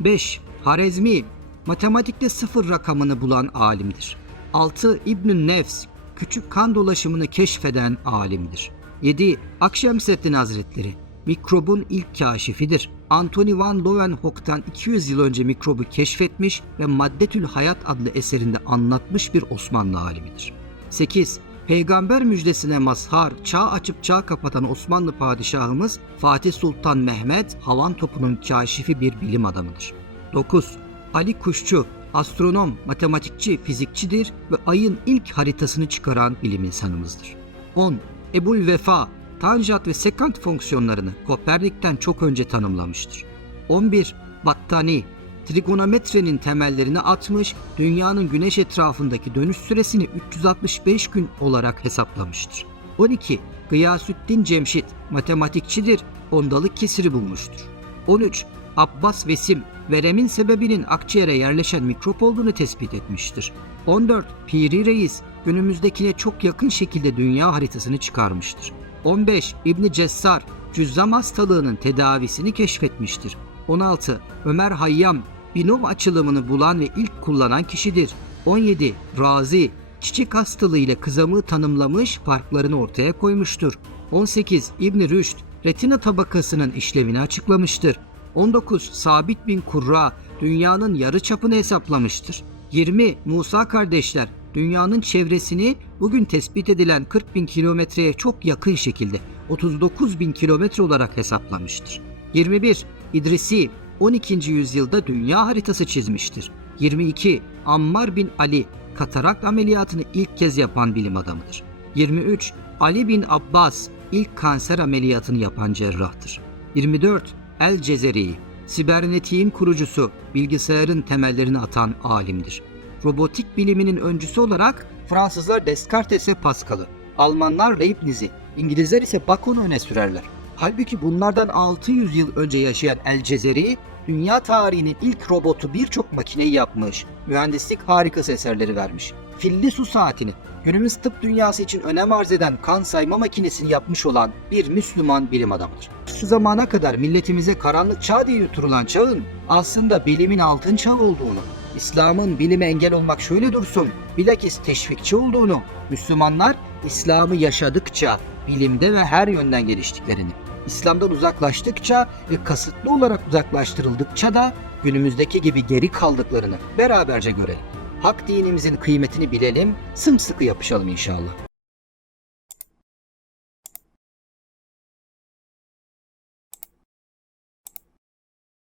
5. Harezmi matematikte sıfır rakamını bulan alimdir. 6. İbn Nefs küçük kan dolaşımını keşfeden alimdir. 7. Akşemseddin Hazretleri mikrobun ilk kaşifidir. Anthony van Leeuwenhoek'tan 200 yıl önce mikrobu keşfetmiş ve Maddetül Hayat adlı eserinde anlatmış bir Osmanlı alimidir. 8. Peygamber müjdesine mazhar, çağ açıp çağ kapatan Osmanlı padişahımız Fatih Sultan Mehmet havan topunun kaşifi bir bilim adamıdır. 9. Ali Kuşçu, astronom, matematikçi, fizikçidir ve ayın ilk haritasını çıkaran bilim insanımızdır. 10. Ebul Vefa, tanjant ve sekant fonksiyonlarını Kopernik'ten çok önce tanımlamıştır. 11. Battani, trigonometrinin temellerini atmış, dünyanın güneş etrafındaki dönüş süresini 365 gün olarak hesaplamıştır. 12. Gıyasüddin Cemşit, matematikçidir, ondalık kesiri bulmuştur. 13. Abbas Vesim, veremin sebebinin akciğere yerleşen mikrop olduğunu tespit etmiştir. 14. Piri Reis, günümüzdekine çok yakın şekilde dünya haritasını çıkarmıştır. 15. İbni Cessar, cüzzam hastalığının tedavisini keşfetmiştir. 16. Ömer Hayyam, binom açılımını bulan ve ilk kullanan kişidir. 17. Razi, çiçek hastalığı ile kızamığı tanımlamış, farklarını ortaya koymuştur. 18. İbni Rüşd, retina tabakasının işlevini açıklamıştır. 19. Sabit bin Kurra, dünyanın yarı çapını hesaplamıştır. 20. Musa kardeşler, dünyanın çevresini bugün tespit edilen 40 bin kilometreye çok yakın şekilde 39 bin kilometre olarak hesaplamıştır. 21. İdrisi 12. yüzyılda dünya haritası çizmiştir. 22. Ammar bin Ali katarakt ameliyatını ilk kez yapan bilim adamıdır. 23. Ali bin Abbas ilk kanser ameliyatını yapan cerrahtır. 24. El Cezeri sibernetiğin kurucusu, bilgisayarın temellerini atan alimdir. Robotik biliminin öncüsü olarak Fransızlar Descartes'e Pascal'ı, Almanlar Leibniz'i, İngilizler ise Bacon'u öne sürerler. Halbuki bunlardan 600 yıl önce yaşayan El Cezeri, dünya tarihinin ilk robotu birçok makineyi yapmış, mühendislik harikası eserleri vermiş. Filli su saatini, günümüz tıp dünyası için önem arz eden kan sayma makinesini yapmış olan bir Müslüman bilim adamıdır. Şu zamana kadar milletimize karanlık çağ diye yuturulan çağın aslında bilimin altın çağı olduğunu, İslam'ın bilime engel olmak şöyle dursun, bilakis teşvikçi olduğunu, Müslümanlar İslam'ı yaşadıkça bilimde ve her yönden geliştiklerini, İslam'dan uzaklaştıkça ve kasıtlı olarak uzaklaştırıldıkça da günümüzdeki gibi geri kaldıklarını beraberce görelim. Hak dinimizin kıymetini bilelim, sımsıkı yapışalım inşallah.